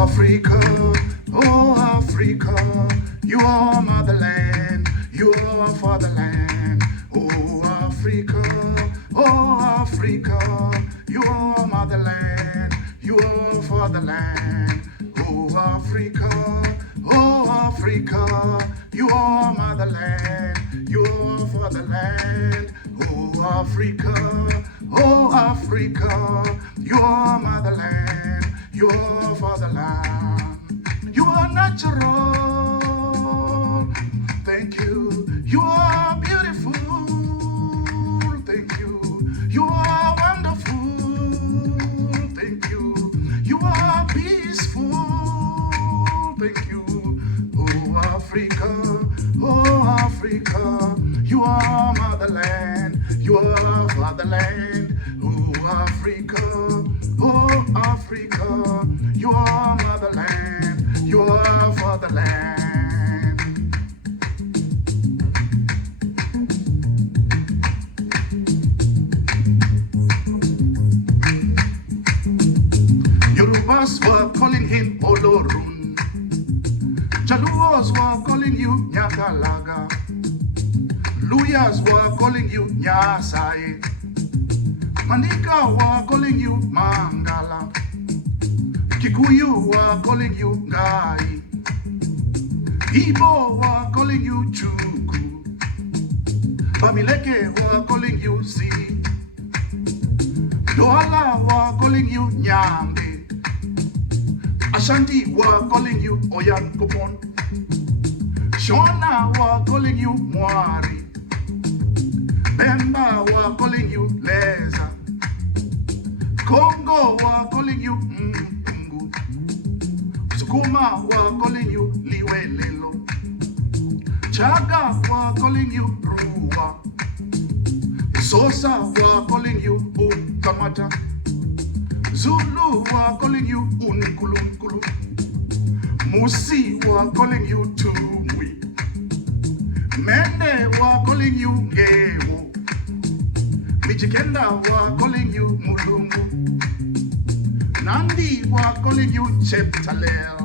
Africa, oh Africa, your motherland, your fatherland. Oh Africa, oh Africa, your motherland, your fatherland. Oh Africa, oh Africa, your motherland, your fatherland. Oh Africa, oh Africa, your motherland, your fatherland. You are natural, thank you. You are beautiful, thank you. You are wonderful, thank you. You are peaceful, thank you. Oh Africa, oh Africa, you are motherland, you are fatherland. Oh Africa, oh Africa, you are motherland, you are fatherland. Yorubas were calling him Olorun, Jaluos were calling you Nyakalaga, Luyas were calling you Nyasai, Manika were calling you Mangala, Kikuyu were calling you Ngai, Igbo were calling you Chuku, Bamileke were calling you Si, Douala were calling you Nyambe, Ashanti were calling you Oyan Kopon, Shona were calling you Mwari, Bemba were calling you Leza, Congo were calling you Mpungu, Sukuma were calling you Liwelelo, Chaga were calling you Ruwa, Sosa were calling you Ukamata, Zulu were calling you Unkulunkulu, Musi were calling you Tumwi, Mende were calling you Ngewo, Michikenda were calling you Mulungu, Nandi were calling you Cheptalel.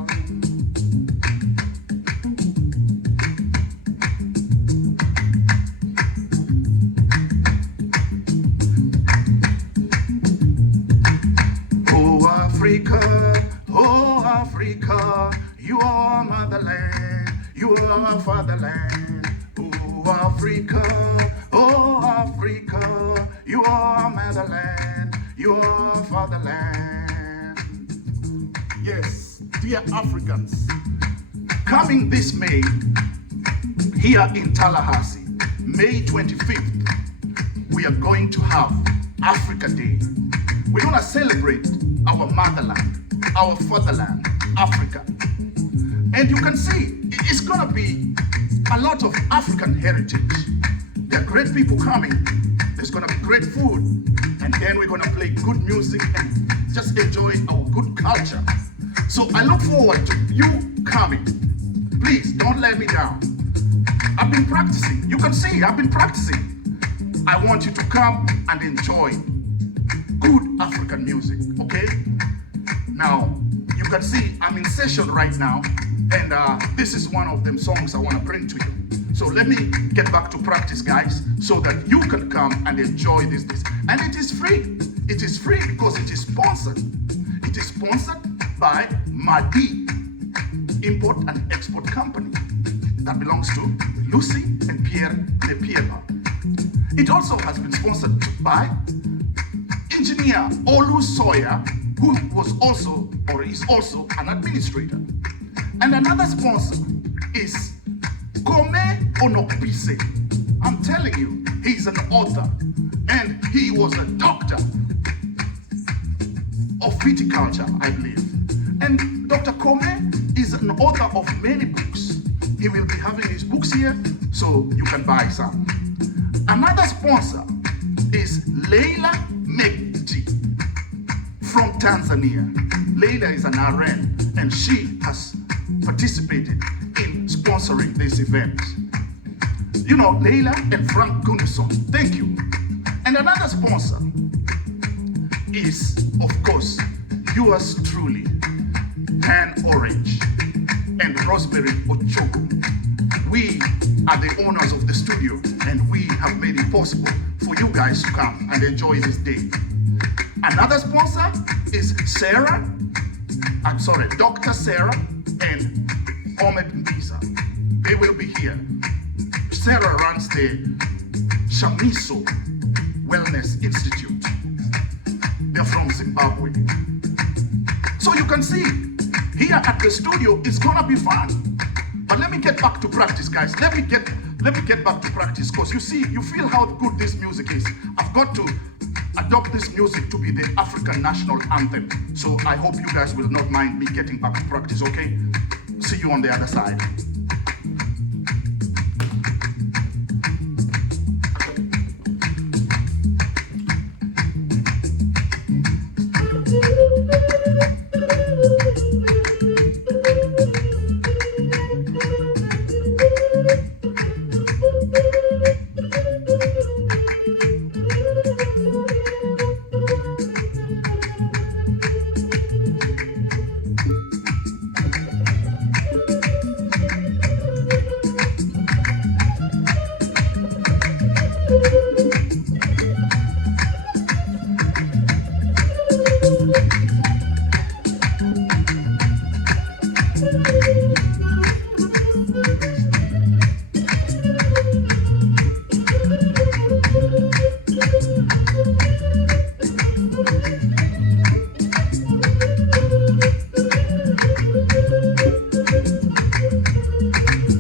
Oh Africa, you are motherland, you are fatherland. Oh Africa, you are motherland, you are fatherland. Yes, dear Africans, coming this May, here in Tallahassee, May 25th, we are going to have Africa Day. We're going to celebrate our motherland, our fatherland, Africa. And you can see, it's gonna be a lot of African heritage. There are great people coming, there's gonna be great food, and then we're gonna play good music and just enjoy our good culture. So I look forward to you coming. Please, don't let me down. I've been practicing, you can see, I've been practicing. I want you to come and enjoy good African music, okay? Now, you can see I'm in session right now, and this is one of them songs I want to bring to you. So let me get back to practice, guys, so that you can come and enjoy this. And it is free. It is free because it is sponsored. It is sponsored by Madi, Import and Export Company, that belongs to Lucy and Pierre Le Pierre. It also has been sponsored by Engineer Olu Sawyer, who was also, or is also, an administrator. And another sponsor is Kome Onokpise. I'm telling you, he's an author, and he was a doctor of viticulture, I believe. And Dr. Kome is an author of many books. He will be having his books here, so you can buy some. Another sponsor is Leila Mekti from Tanzania. Leila is an RN, and she has participated in sponsoring this event. You know, Leila and Frank Gunderson, thank you. And another sponsor is, of course, yours truly, Tan Orange, and Rosemary Ochogo. We are the owners of the studio, and we have made it possible for you guys to come and enjoy this day. Another sponsor is Dr. Sarah and Ahmed Mbiza. They will be here. Sarah runs the Shamiso Wellness Institute. They're from Zimbabwe. So you can see, here at the studio, it's gonna be fun. But let me get back to practice, guys. Let me get back to practice, because you see, you feel how good this music is. I've got to adopt this music to be the African national anthem. So I hope you guys will not mind me getting back to practice, okay? See you on the other side.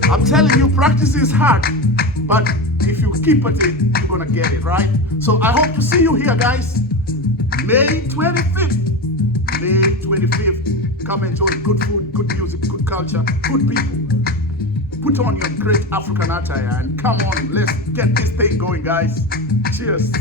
I'm telling you, practice is hard, but if you keep at it, you're gonna get it, right? So I hope to see you here, guys. May 25th. May 25th. Come enjoy good food, good music, good culture, good people. Put on your great African attire and come on, let's get this thing going, guys. Cheers.